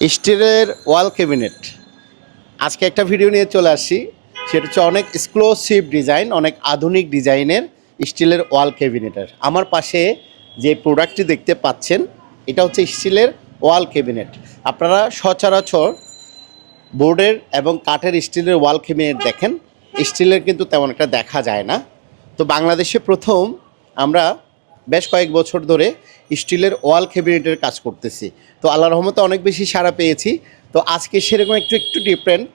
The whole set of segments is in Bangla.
স্টিলের ওয়াল ক্যাবিনেট। আজকে একটা ভিডিও নিয়ে চলে আসছি সেটা হচ্ছে অনেক এক্সক্লুসিভ ডিজাইন অনেক আধুনিক ডিজাইনের স্টিলের ওয়াল ক্যাবিনেটের। আমার পাশে যে প্রোডাক্টটি দেখতে পাচ্ছেন, এটা হচ্ছে স্টিলের ওয়াল ক্যাবিনেট। আপনারা সচরাচর বোর্ডের এবং কাঠের স্টিলের ওয়াল ক্যাবিনেট দেখেন। স্টিলের কিন্তু তেমন একটা দেখা যায় না। তো বাংলাদেশে প্রথম আমরা বেশ কয়েক বছর ধরে স্টিলের ওয়াল ক্যাবিনেটের কাজ করতেছি। তো আল্লাহ রহমতে অনেক বেশি সাড়া পেয়েছি। তো আজকে সেরকম একটু একটু ডিফারেন্ট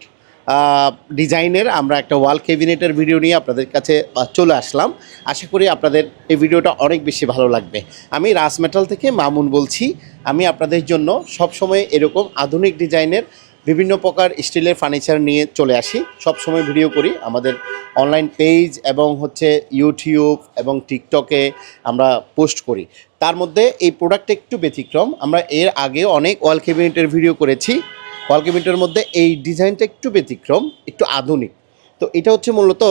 ডিজাইনের আমরা একটা ওয়াল ক্যাবিনেটের ভিডিও নিয়ে আপনাদের কাছে চলে আসলাম। আশা করি আপনাদের এই ভিডিওটা অনেক বেশি ভালো লাগবে। আমি রাস মেটাল থেকে মামুন বলছি। আমি আপনাদের জন্য সবসময় এরকম আধুনিক ডিজাইনের বিভিন্ন প্রকার স্টিলের ফার্নিচার নিয়ে চলে আসি। সব সময় ভিডিও করি। আমাদের অনলাইন পেজ এবং হচ্ছে ইউটিউব এবং টিকটকে আমরা পোস্ট করি। তার মধ্যে এই প্রোডাক্টটা একটু ব্যতিক্রম। আমরা এর আগে অনেক ওয়াল ক্যাবিনেটের ভিডিও করেছি। ওয়াল ক্যাবিনেটের মধ্যে এই ডিজাইনটা একটু ব্যতিক্রম, একটু আধুনিক। তো এটা হচ্ছে মূলত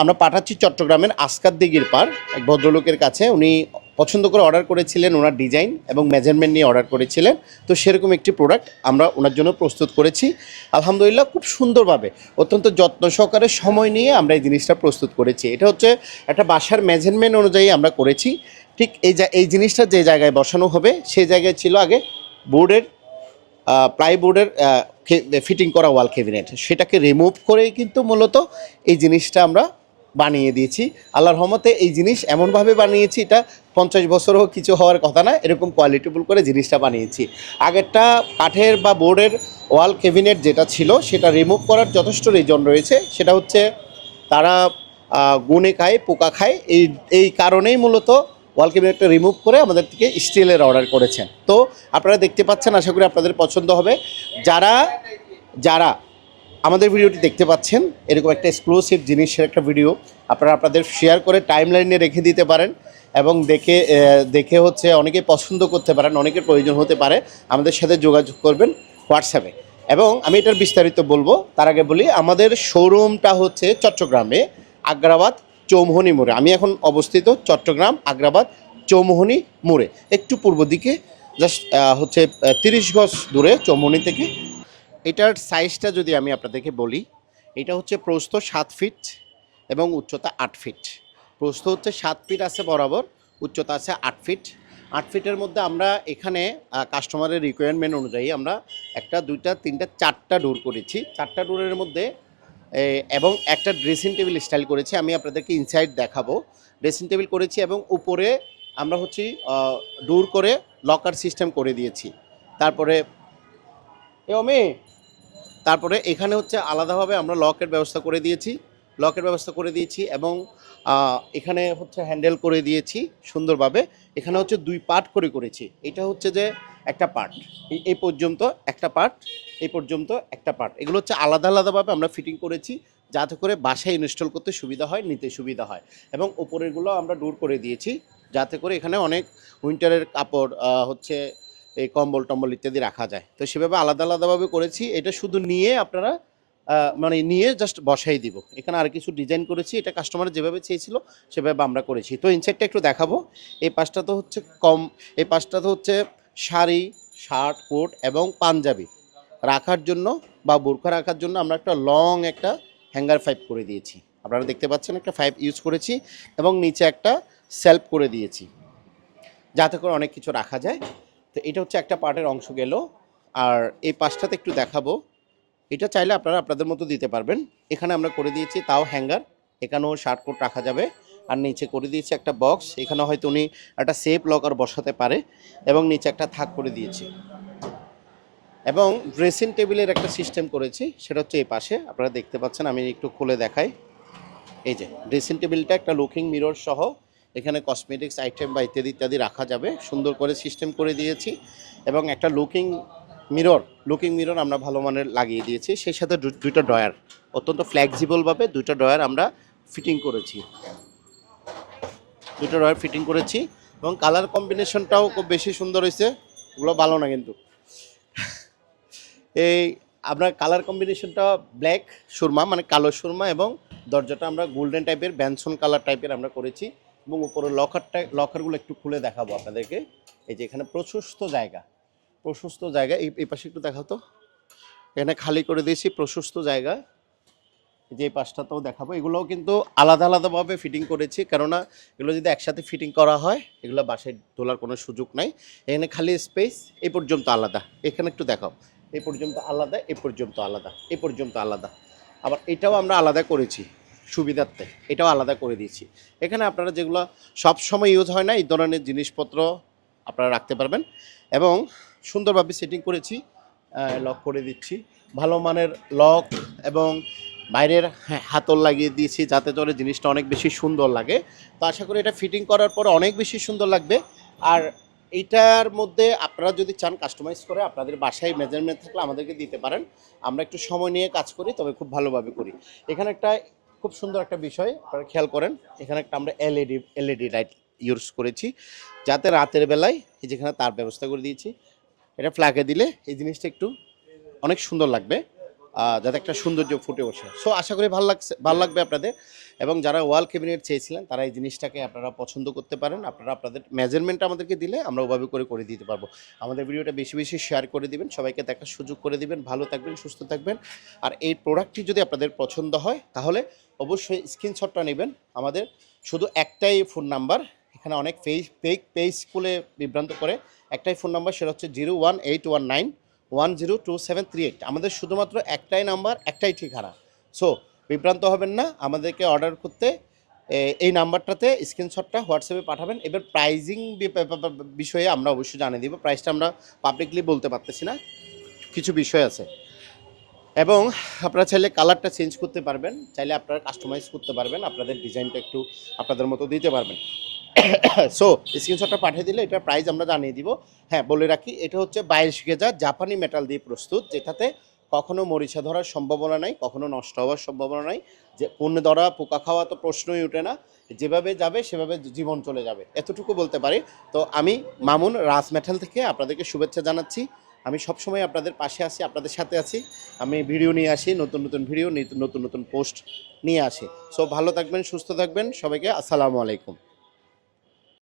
আমরা পাঠাচ্ছি চট্টগ্রামের আসকার দিঘির পার এক ভদ্রলোকের কাছে। উনি পছন্দ করে অর্ডার করেছিলেন ওনার ডিজাইন এবং মেজারমেন্ট নিয়ে অর্ডার করেছিলেন। তো সেরকম একটি প্রোডাক্ট আমরা ওনার জন্য প্রস্তুত করেছি। আলহামদুলিল্লাহ খুব সুন্দরভাবে, অত্যন্ত যত্ন সহকারে সময় নিয়ে আমরা এই জিনিসটা প্রস্তুত করেছি। এটা হচ্ছে একটা বাসার মেজারমেন্ট অনুযায়ী আমরা করেছি। ঠিক এই এই জিনিসটা যে জায়গায় বসানো হবে, সেই জায়গায় ছিল আগে বোর্ডের প্লাইবোর্ডের ফিটিং করা ওয়াল ক্যাবিনেট সেটাকে রিমুভ করেই কিন্তু মূলত এই জিনিসটা আমরা বানিয়ে দিয়েছি। আল্লাহর রহমতে এই জিনিস এমনভাবে বানিয়েছি, এটা পঞ্চাশ বছরও কিছু হওয়ার কথা না, এরকম কোয়ালিটিফুল করে জিনিসটা বানিয়েছি। আগেরটা কাঠের বা বোর্ডের ওয়াল ক্যাবিনেট যেটা ছিল, সেটা রিমুভ করার যথেষ্ট রিজন রয়েছে। সেটা হচ্ছে তারা গুনে খায়, পোকা খায়, এই এই কারণেই মূলত ওয়াল ক্যাবিনেটটা রিমুভ করে আমাদের থেকে স্টিলের অর্ডার করেছেন। তো আপনারা দেখতে পাচ্ছেন, আশা করি আপনাদের পছন্দ হবে। যারা যারা আমাদের ভিডিওটি দেখতে পাচ্ছেন, এরকম একটা এক্সক্লুসিভ জিনিসের একটা ভিডিও আপনারা আপনাদের শেয়ার করে টাইম লাইনে রেখে দিতে পারেন এবং দেখে দেখে হচ্ছে অনেকে পছন্দ করতে পারেন, অনেকের প্রয়োজন হতে পারে। আমাদের সাথে যোগাযোগ করবেন হোয়াটসঅ্যাপে। এবং আমি এটার বিস্তারিত বলব, তার আগে বলি, আমাদের শোরুমটা হচ্ছে চট্টগ্রামে আগ্রাবাদ চৌমোহনী মোড়ে। আমি এখন অবস্থিত চট্টগ্রাম আগ্রাবাদ চৌমোহনী মোড়ে। একটু পূর্ব দিকে জাস্ট হচ্ছে তিরিশ গজ দূরে চৌমোহনী থেকে এটার সাইজটা যদি আমি আপনাদেরকে বলি, এটা হচ্ছে প্রস্থ সাত ফিট এবং উচ্চতা আট ফিট প্রস্থ হচ্ছে সাত ফিট আছে বরাবর, উচ্চতা আছে আট ফিট আট ফিটের মধ্যে আমরা এখানে কাস্টমারের রিকোয়ারমেন্ট অনুযায়ী আমরা একটা, দুইটা, তিনটা, চারটা ডোর করেছি। চারটা ডোরের মধ্যে এবং একটা ড্রেসিং টেবিল স্টাইল করেছি। আমি আপনাদেরকে ইনসাইড দেখাবো। ড্রেসিং টেবিল করেছি এবং উপরে আমরা হচ্ছে ডোর করে লকার সিস্টেম করে দিয়েছি। তারপরে, এ, অমি তারপরে এখানে হচ্ছে আলাদাভাবে আমরা লকের ব্যবস্থা করে দিয়েছি, লকের ব্যবস্থা করে দিয়েছি এবং এখানে হচ্ছে হ্যান্ডেল করে দিয়েছি সুন্দরভাবে। এখানে হচ্ছে দুই পার্ট করে করেছি। এটা হচ্ছে যে একটা পার্ট। এই পর্যন্ত একটা পার্ট এই পর্যন্ত একটা পার্ট। এগুলো হচ্ছে আলাদা আলাদাভাবে আমরা ফিটিং করেছি যাতে করে বাসায় ইনস্টল করতে সুবিধা হয়, নিতে সুবিধা হয় এবং ওপরেরগুলো আমরা দূর করে দিয়েছি যাতে করে এখানে অনেক উইন্টারের কাপড় হচ্ছে এই কম্বল টম্বল ইত্যাদি রাখা যায়। তো সেভাবে আলাদা আলাদাভাবে করেছি। এটা শুধু নিয়ে আপনারা মানে নিয়ে জাস্ট বসাই দিব। এখানে আর কিছু ডিজাইন করেছি। এটা কাস্টমার যেভাবে চেয়েছিল, সেভাবে আমরা করেছি। তো ইনসাইডটা একটু দেখাবো। এই পাশটা তো হচ্ছে কম, এই পাশটা তো হচ্ছে শাড়ি শার্ট কোট এবং পাঞ্জাবি। রাখার জন্য বা বোরখা রাখার জন্য আমরা একটা লং একটা হ্যাঙ্গার ফাইভ করে দিয়েছি। আপনারা দেখতে পাচ্ছেন একটা ফাইভ ইউজ করেছি এবং নিচে একটা সেলফ করে দিয়েছি। যাতে করে অনেক কিছু রাখা যায়। তো এটা হচ্ছে একটা পার্টের অংশ গেল। আর এই পাশটাতে একটু দেখাবো। এটা চাইলে আপনারা আপনাদের মতো দিতে পারবেন। এখানে আমরা করে দিয়েছি তাও হ্যাঙ্গার। এখানেও শার্ট কোট রাখা যাবে। আর নিচে করে দিয়েছি একটা বক্স। এখানে হয়তো উনি একটা সেফ লকার বসাতে পারে। এবং নিচে একটা থাক করে দিয়েছি। এবং ড্রেসিং টেবিলের একটা সিস্টেম করেছি। সেটা হচ্ছে এই পাশে। আপনারা দেখতে পাচ্ছেন, আমি একটু খুলে দেখাই। এই যে, ড্রেসিং টেবিলটা একটা লুকিং মিরর সহ এখানে কসমেটিক্স আইটেম বা ইত্যাদি ইত্যাদি রাখা যাবে। সুন্দর করে সিস্টেম করে দিয়েছি। এবং একটা লুকিং মিরর লুকিং মিরর আমরা ভালো মানের লাগিয়ে দিয়েছি। সেই সাথে দুইটা ড্রয়ার অত্যন্ত ফ্লেক্সিবলভাবে দুইটা ড্রয়ার আমরা ফিটিং করেছি। দুটো ড্রয়ার ফিটিং করেছি এবং কালার কম্বিনেশনটাও খুব বেশি সুন্দর হয়েছে। ওগুলো ভালো না কিন্তু। এই আপনার কালার কম্বিনেশনটা ব্ল্যাক সুরমা মানে কালো সুরমা এবং দরজাটা আমরা গোল্ডেন টাইপের ব্যানসন কালার টাইপের আমরা করেছি। এবং উপরে লকারটা, লকারগুলো একটু খুলে দেখাবো আপনাদেরকে। এই যে এখানে প্রশস্ত জায়গা। প্রশস্ত জায়গা, এই পাশে একটু দেখাও তো। এখানে খালি করে দিয়েছি প্রশস্ত জায়গা। যে পাশটাতেও দেখাবো। এগুলোও কিন্তু আলাদা আলাদাভাবে ফিটিং করেছি। কেননা এগুলো যদি একসাথে ফিটিং করা হয়, এগুলো বাসায় তোলার কোনো সুযোগ নাই। এখানে খালি স্পেস এই পর্যন্ত আলাদা। এখানে একটু দেখাও। এই পর্যন্ত আলাদা, এই পর্যন্ত আলাদা, এই পর্যন্ত আলাদা। আবার এটাও আমরা আলাদা করেছি। সুবিধার্থে। এটাও আলাদা করে দিয়েছি। এখানে আপনারা যেগুলো সব সময় ইউজ হয় না, এই ধরনের জিনিসপত্র আপনারা রাখতে পারবেন এবং সুন্দরভাবে সেটিং করেছি লক করে দিচ্ছি। ভালো মানের লক এবং বাইরের হাতল লাগিয়ে দিয়েছি যাতে করে জিনিসটা অনেক বেশি সুন্দর লাগে। তো আশা করি এটা ফিটিং করার পর অনেক বেশি সুন্দর লাগবে। আর এইটার মধ্যে আপনারা যদি চান কাস্টমাইজ করে আপনাদের বাসায় মেজারমেন্ট থাকলে আমাদেরকে দিতে পারেন। আমরা একটু সময় নিয়ে কাজ করি, তবে খুব ভালোভাবে করি। এখানে একটা খুব সুন্দর একটা বিষয়, আপনারা খেয়াল করেন, এখানে একটা আমরা এলইডি এলইডি লাইট ইউজ করেছি, যাতে রাতের বেলায় এই যেখানে তার ব্যবস্থা করে দিয়েছি, এটা ফ্ল্যাগে দিলে এই জিনিসটা একটু অনেক সুন্দর লাগবে। যাতে একটা সৌন্দর্য ফুটে ওঠে। সো আশা করি ভালো লাগছে, ভালো লাগবে আপনাদের। এবং যারা ওয়াল ক্যাবিনেট চেয়েছিলেন, তারা এই জিনিসটাকে আপনারা পছন্দ করতে পারেন। আপনারা আপনাদের মেজারমেন্ট আমাদেরকে দিলে আমরা ওভাবে করে করে দিতে পারব। আমাদের ভিডিওটা বেশি বেশি শেয়ার করে দিবেন, সবাইকে দেখার সুযোগ করে দিবেন। ভালো থাকবেন, সুস্থ থাকবেন। আর এই প্রোডাক্টটি যদি আপনাদের পছন্দ হয়, তাহলে অবশ্যই স্ক্রিনশটটা নেবেন। আমাদের শুধু একটাই ফোন নাম্বার এখানে অনেক পেজ পেক পেজ খুলে বিভ্রান্ত করে। একটাই ফোন নাম্বার সেটা হচ্ছে zero one eight one nine one zero two seven three eight আমাদের শুধুমাত্র একটাই নাম্বার, একটাই ঠিকানা। সো বিভ্রান্ত হবেন না, আমাদেরকে অর্ডার করতে। এই নাম্বারটাতে স্ক্রিনশটটা হোয়াটসঅ্যাপে পাঠাবেন। এবার প্রাইজিং বিষয়ে আমরা অবশ্যই জানিয়ে দিব। প্রাইসটা আমরা পাবলিকলি বলতে পারতেছি না। কিছু বিষয় আছে। এবং আপনারা চাইলে কালারটা চেঞ্জ করতে পারবেন। চাইলে আপনারা কাস্টমাইজ করতে পারবেন। আপনাদের ডিজাইনটা একটু আপনাদের মতো দিতে পারবেন। সো স্ক্রিনশটটা পাঠিয়ে দিলে এটার প্রাইস আমরা জানিয়ে দিব। হ্যাঁ বলে রাখি, এটা হচ্ছে বাইশ গেজা জাপানি মেটাল দিয়ে প্রস্তুত, যেটাতে কখনো মরিচা ধরার সম্ভাবনা নাই, কখনো নষ্ট হওয়ার সম্ভাবনা নাই। যে কোন ধরা, পোকা খাওয়া তো প্রশ্নই ওঠে না, যেভাবে যাবে সেভাবে জীবন চলে যাবে। এতটুকু বলতে পারি। তো আমি মামুন রাজ মেটাল থেকে আপনাদেরকে শুভেচ্ছা জানাচ্ছি। আমি সবসময় আপনাদের পাশে আছি, আপনাদের সাথে আছি। আমি ভিডিও নিয়ে আসি, নতুন নতুন ভিডিও নতুন নতুন পোস্ট নিয়ে আসি। সো ভালো থাকবেন, সুস্থ থাকবেন, সবাইকে আসসালামু আলাইকুম।